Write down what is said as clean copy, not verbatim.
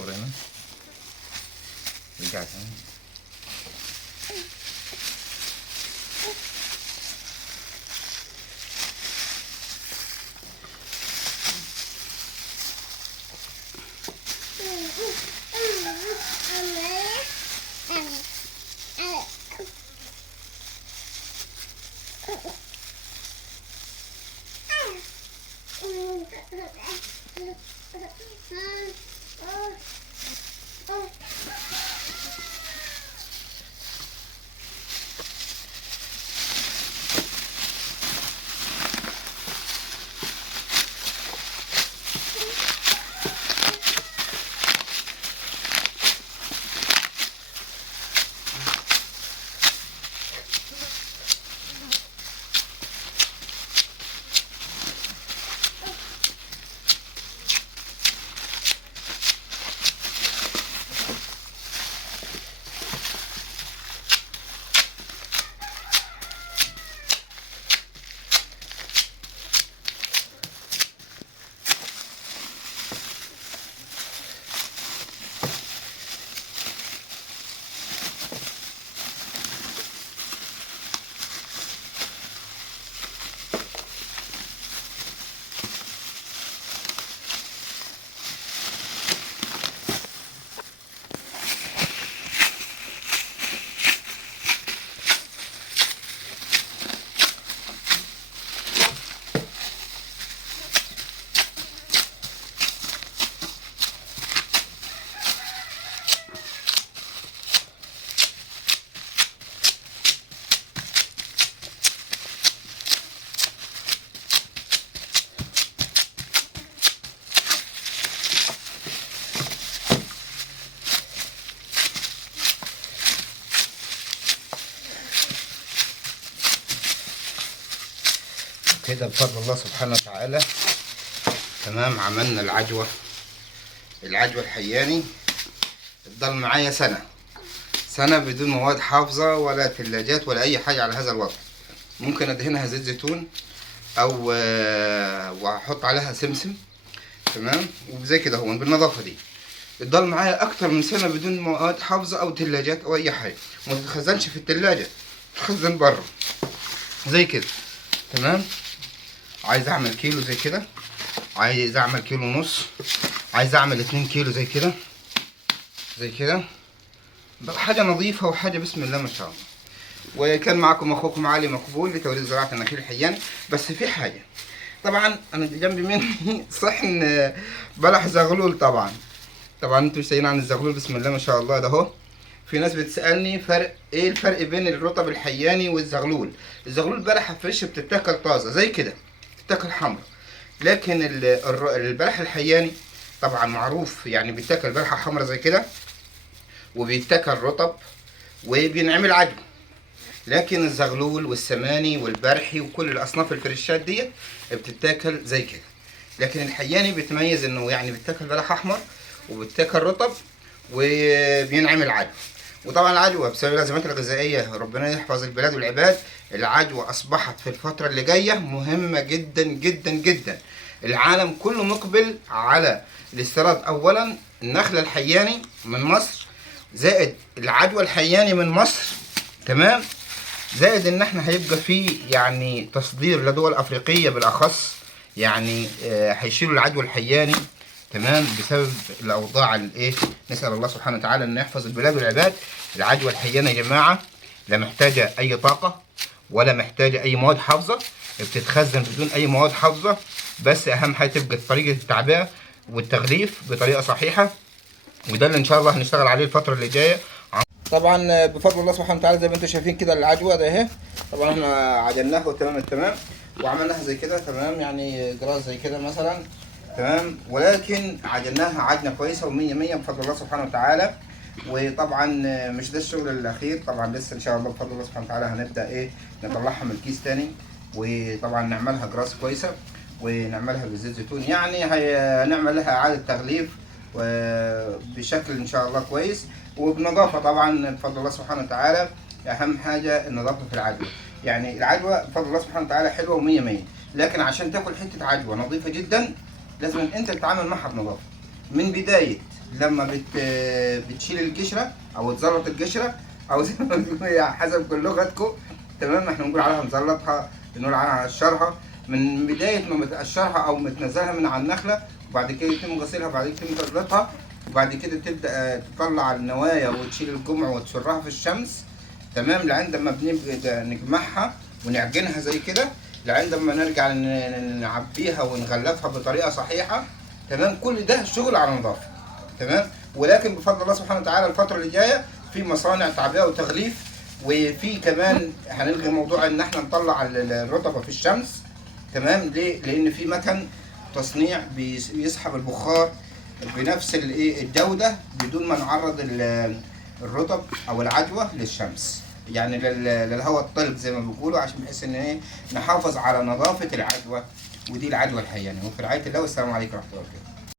صورنا رجعت كده بفضل الله سبحانه وتعالى. تمام، عملنا العجوة الحياني. تضل معايا سنة بدون مواد حافظة ولا ثلاجات ولا أي حاجة على هذا الوضع. ممكن أدهنها زيت زيتون أو وأحط عليها سمسم. تمام، وزي كده هون بالنظافة دي تضل معايا أكتر من سنة بدون مواد حافظة أو ثلاجات أو أي حاجة. وما تتخزنش في الثلاجة، تخزن بره زي كده. تمام، عايز اعمل كيلو زي كده، عايز اعمل كيلو ونص، عايز اعمل 2 كيلو زي كده حاجه نظيفه وحاجه بسم الله ما شاء الله. وكان معكم اخوكم علي مقبول لتوريد زراعه النخيل الحياني. بس في حاجه، طبعا انا جنبي مني صحن بلح زغلول. طبعا انتوا شايفين عن الزغلول بسم الله ما شاء الله ده اهو. في ناس بتسالني ايه الفرق بين الرطب الحياني والزغلول. الزغلول بلحه فريش بتتاكل طازه زي كده، بتتاكل حمرا. لكن البلح الحياني طبعا معروف يعني بيتاكل بلحه حمرا زي كده، وبيتاكل رطب، وبينعمل عجن. لكن الزغلول والسماني والبرحي وكل الاصناف الفريشات ديت بتتاكل زي كده. لكن الحياني بيتميز انه يعني بيتاكل بلح احمر وبيتاكل رطب وبينعمل عجوة. وطبعا العجوة بسبب الأزمات الغذائية ربنا يحفظ البلاد والعباد، العجوة أصبحت في الفترة اللي جاية مهمة جدا جدا جدا. العالم كله مقبل على الاستيراد. أولا النخلة الحياني من مصر، زائد العجوة الحياني من مصر. تمام، زائد ان احنا هيبقى فيه يعني تصدير لدول افريقية بالاخص. يعني هيشيلوا العجوة الحياني. تمام، بسبب الاوضاع الايه. نسال الله سبحانه وتعالى ان يحفظ البلاد والعباد. العجوه الحيانه يا جماعه لا محتاجه اي طاقه ولا محتاجه اي مواد حافظه، بتتخزن بدون اي مواد حافظه. بس اهم حاجه تبقى طريقه التعبئه والتغليف بطريقه صحيحه. وده اللي ان شاء الله هنشتغل عليه الفتره اللي جايه. طبعا بفضل الله سبحانه وتعالى زي ما انتم شايفين كده العجوه ده اهي. طبعا احنا عجناها تمام التمام وعملناها زي كده. تمام، يعني جراس زي كده مثلا. تمام، ولكن عجناها عجنه كويسه ومية مية بفضل الله سبحانه وتعالى. وطبعا مش ده الشغل الاخير، طبعا لسه ان شاء الله بفضل الله سبحانه وتعالى هنبدا ايه نطلعها من الكيس تاني. وطبعا نعملها جراس كويسه ونعملها بزيت زيتون. يعني هنعمل لها اعاده تغليف وبشكل ان شاء الله كويس وبنظافه طبعا بفضل الله سبحانه وتعالى. اهم حاجه النظافه في العجوه. يعني العجوه بفضل الله سبحانه وتعالى حلوه ومية مية، لكن عشان تاكل حته عجوه نظيفه جدا لازم انت تتعامل معها بنظافه من بدايه لما بتشيل القشره او تزلط القشره، او زي ما بتقولوا يعني حسب كل لغتكم، تمام. احنا بنقول عليها مزلطها، بنقول عليها قشرها. من بدايه ما بتقشرها او بتنزلها من على النخله، وبعد كده يتم غسيلها، وبعد كده يتم تزليطها، وبعد كده تبدا تطلع النوايا وتشيل الجمع وتسرها في الشمس، تمام. لعند ما بنبدا نجمعها ونعجنها زي كده، لعند ما نرجع نعبيها ونغلفها بطريقه صحيحه، تمام. كل ده شغل على نظافه، تمام. ولكن بفضل الله سبحانه وتعالى الفتره اللي جايه في مصانع تعبئه وتغليف، وفي كمان هنلغي موضوع ان احنا نطلع الرطبه في الشمس، تمام. ليه؟ لان في مكن تصنيع بيسحب البخار بنفس الجوده بدون ما نعرض الرطب او العجوه للشمس، يعني للهواء الطلق زي ما بيقولوا، عشان بحيث ان نحافظ على نظافه العجوه، ودي العجوه الحيه. وفي رعايه الله، والسلام عليكم ورحمه الله وبركاته.